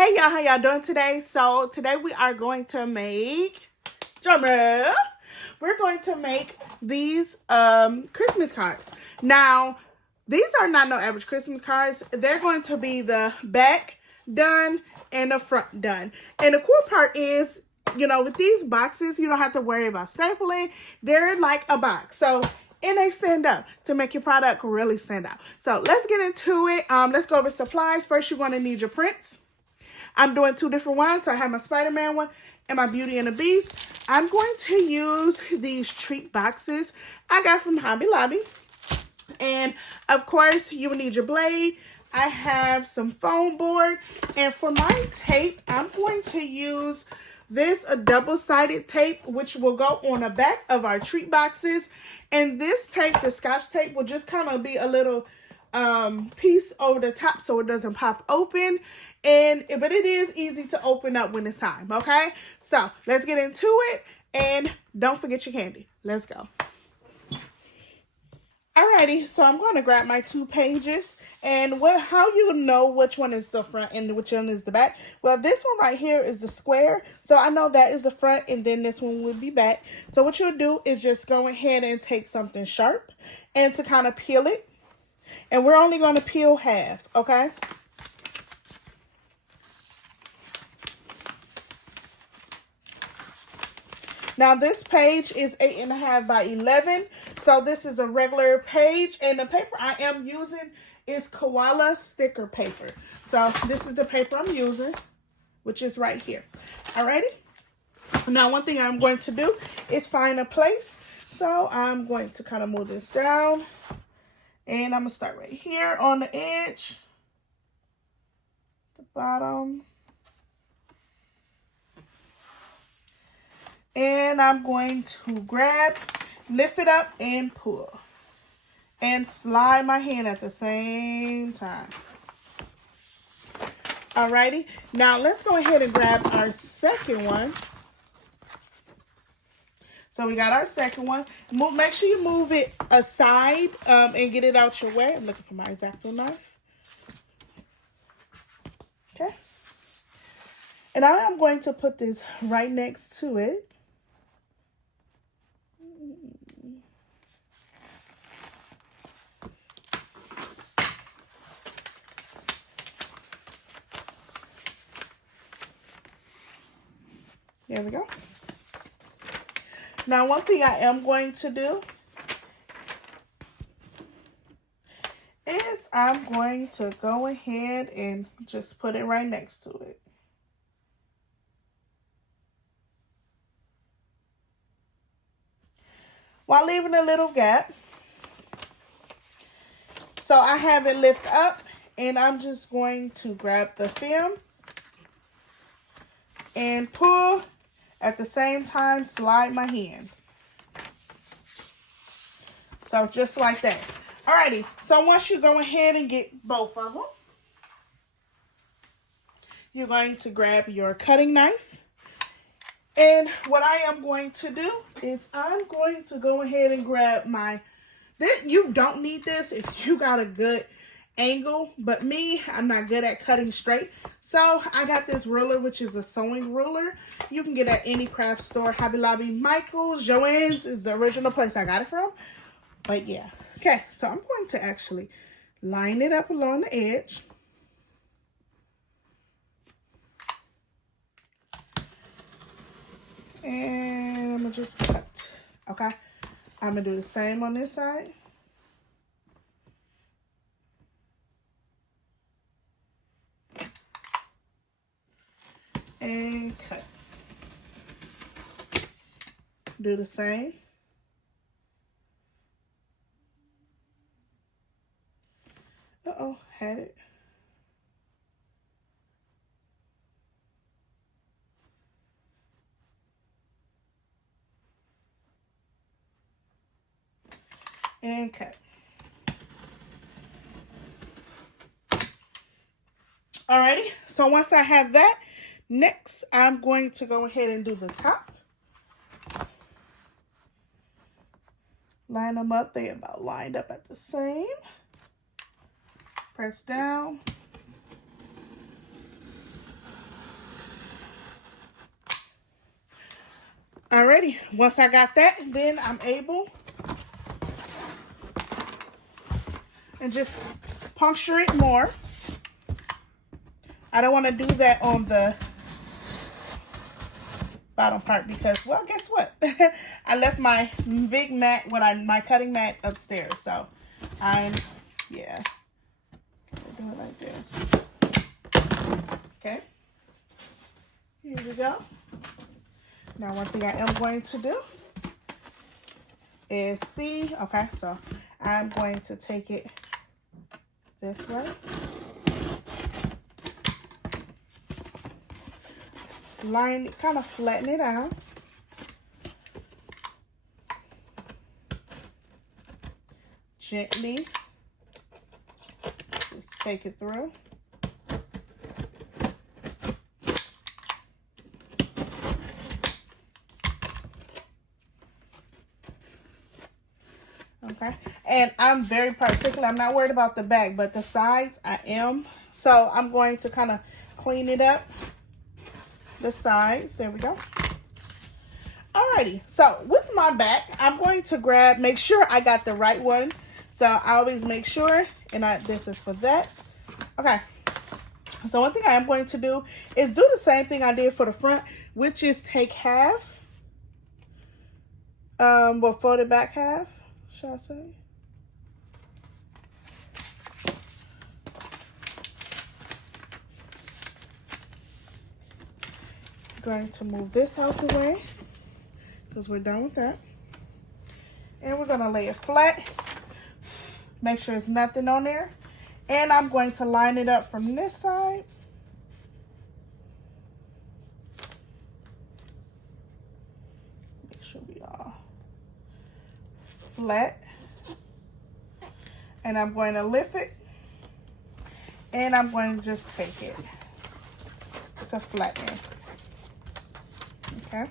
Hey y'all, how y'all doing today? So today we are going to make, drummer, we're going to make these Christmas cards. Now, these are not no average Christmas cards. They're going to be the back done and the front done. And the cool part is, you know, with these boxes, you don't have to worry about stapling. They're like a box. So, and they stand up to make your product really stand out. So let's get into it. Let's go over supplies. First, you're going to need your prints. I'm doing two different ones. So I have my Spider-Man one and my Beauty and the Beast. I'm going to use these treat boxes I got from Hobby Lobby. And of course, you will need your blade. I have some foam board. And for my tape, I'm going to use this a double-sided tape, which will go on the back of our treat boxes. And this tape, the Scotch tape, will just kind of be a little piece over the top so it doesn't pop open. But it is easy to open up when it's time, okay? So let's get into it, and don't forget your candy. Let's go. Alrighty, so I'm going to grab my 2 pages, and how you know which one is the front and which one is the back? Well, this one right here is the square, so I know that is the front, and then this one would be back. So what you'll do is just go ahead and take something sharp and to kind of peel it, and we're only going to peel half, okay? Now this page is 8.5 by 11, so this is a regular page, and the paper I am using is koala sticker paper. So this is the paper I'm using, which is right here. Alrighty. Now one thing I'm going to do is find a place. So I'm going to kind of move this down, and I'm gonna start right here on the edge, the bottom. And I'm going to grab, lift it up, and pull. And slide my hand at the same time. Alrighty. Now let's go ahead and grab our second one. So we got our second one. Make sure you move it aside and get it out your way. I'm looking for my X-Acto knife. Okay. And I am going to put this right next to it. There we go. Now, one thing I am going to do is I'm going to go ahead and just put it right next to it. While leaving a little gap. So I have it lift up, and I'm just going to grab the film and pull. At the same time, slide my hand. So just like that. Alrighty, so once you go ahead and get both of them, you're going to grab your cutting knife. And what I am going to do is I'm going to go ahead and grab you don't need this if you got a good angle, but me, I'm not good at cutting straight. So I got this ruler, which is a sewing ruler. You can get at any craft store, Hobby Lobby, Michael's, Joann's is the original place I got it from. But yeah, okay, so I'm going to actually line it up along the edge. And I'm gonna just cut, okay? I'm gonna do the same on this side. And cut. Do the same. Uh-oh, had it. And cut. Alrighty, so once I have that, next I'm going to go ahead and do the top. Line them up, they about lined up at the same. Press down. Alrighty, once I got that, then I'm able and just puncture it more. I don't want to do that on the bottom part because, well, guess what? I left my big mat, my cutting mat upstairs. So yeah, gonna do it like this. Okay, here we go. Now, one thing I am going to do is see. Okay, so I'm going to take it this way. Line it, kind of flatten it out. Gently just take it through. Okay, and I'm very particular. I'm not worried about the back, but the sides I am. So I'm going to kind of clean it up. The sides, there we go. Alrighty, so with my back, I'm going to make sure I got the right one. So I always make sure, and this is for that. Okay, so one thing I am going to do is do the same thing I did for the front, which is take half, well, fold it back half, shall I say? Going to move this out the way because we're done with that, and we're going to lay it flat, make sure there's nothing on there, and I'm going to line it up from this side. Make sure we are flat, and I'm going to lift it, and I'm going to just take it to flatten it. Okay.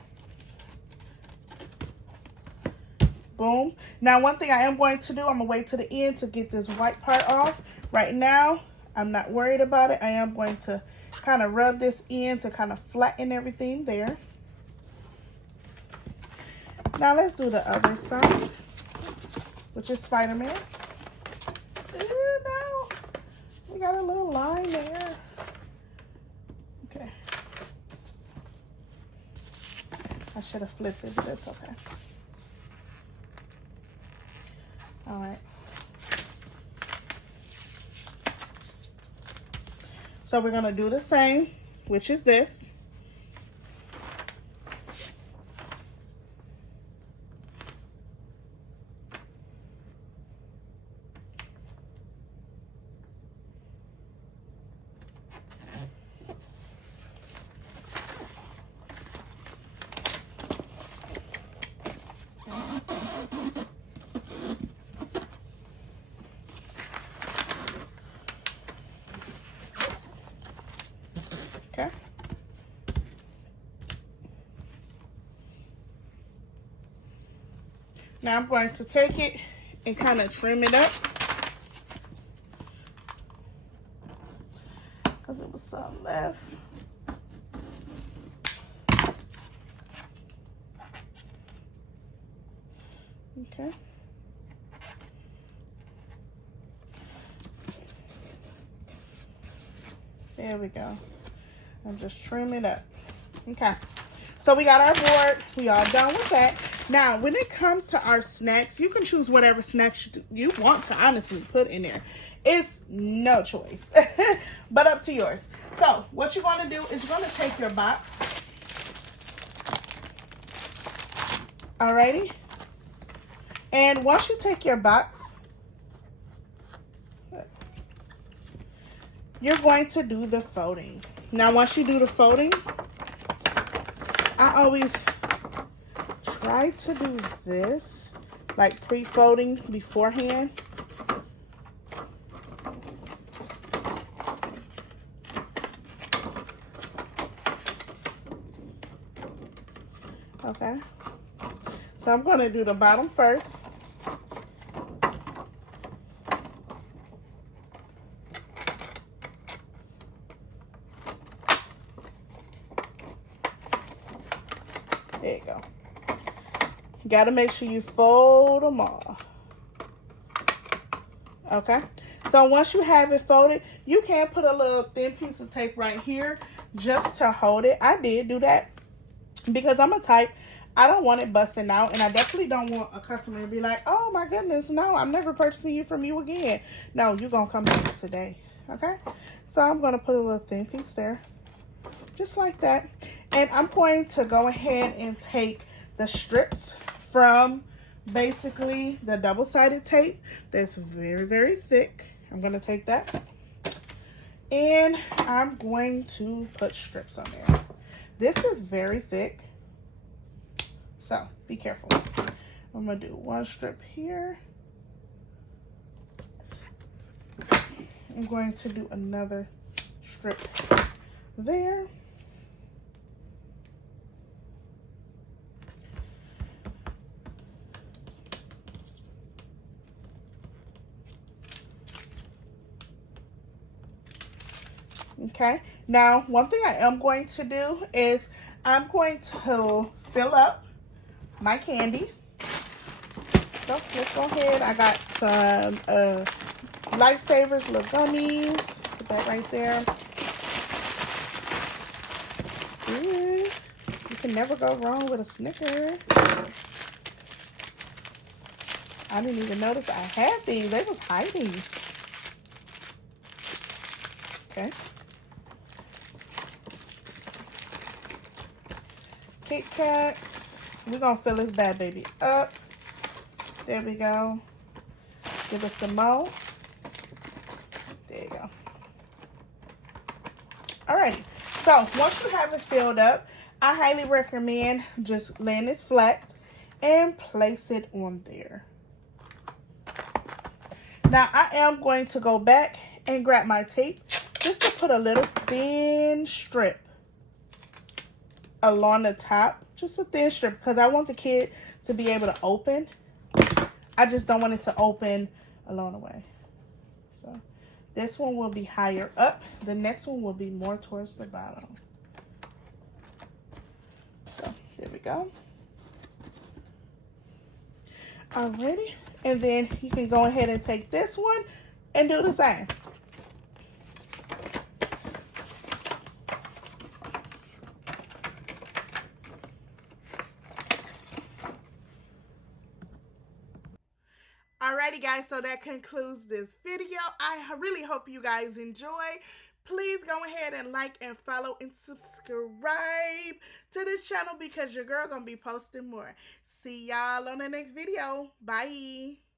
Boom. Now, one thing I am going to do, I'm going to wait to the end to get this white part off. Right now, I'm not worried about it. I am going to kind of rub this in to kind of flatten everything there. Now, let's do the other side, which is Spider-Man. Now, we got a little line there. Okay. I should have flipped it, but that's okay. All right. So we're going to do the same, which is this. Okay. Now I'm going to take it and kind of trim it up because it was some left. Okay. There we go. And just trim it up. Okay. So we got our board. We are done with that. Now, when it comes to our snacks, you can choose whatever snacks you want to honestly put in there. It's no choice, but up to yours. So what you're going to do is you're going to take your box. Alrighty. And once you take your box, you're going to do the folding. Now, once you do the folding, I always try to do this, like pre-folding beforehand. Okay. So I'm going to do the bottom first. There you go. You gotta make sure you fold them all. Okay, so once you have it folded, you can put a little thin piece of tape right here just to hold it. I did do that because I'm a type, I don't want it busting out, and I definitely don't want a customer to be like, oh my goodness, no, I'm never purchasing you from you again. No, you're gonna come back today. Okay, so I'm gonna put a little thin piece there, just like that, and I'm going to go ahead and take the strips from basically the double-sided tape that's very, very thick. I'm going to take that and I'm going to put strips on there. This is very thick, so be careful. I'm going to do one strip here. I'm going to do another strip there. Okay, now one thing I am going to do is I'm going to fill up my candy. So let's go ahead. I got some Lifesavers little gummies. Put that right there. Ooh, you can never go wrong with a Snicker. I didn't even notice I had these. They was hiding. Okay. Kit Kats. We're going to fill this bad baby up. There we go. Give us some more. There you go. Alright. So, once you have it filled up, I highly recommend just laying it flat and place it on there. Now, I am going to go back and grab my tape just to put a little thin strip along the top, just a thin strip, because I want the kid to be able to open. I just don't want it to open along the way. So this one will be higher up. The next one will be more towards the bottom. So there we go. Alrighty, and then you can go ahead and take this one and do the same. Alrighty guys, so that concludes this video. I really hope you guys enjoy. Please go ahead and like and follow and subscribe to this channel because your girl gonna be posting more. See y'all on the next video. Bye.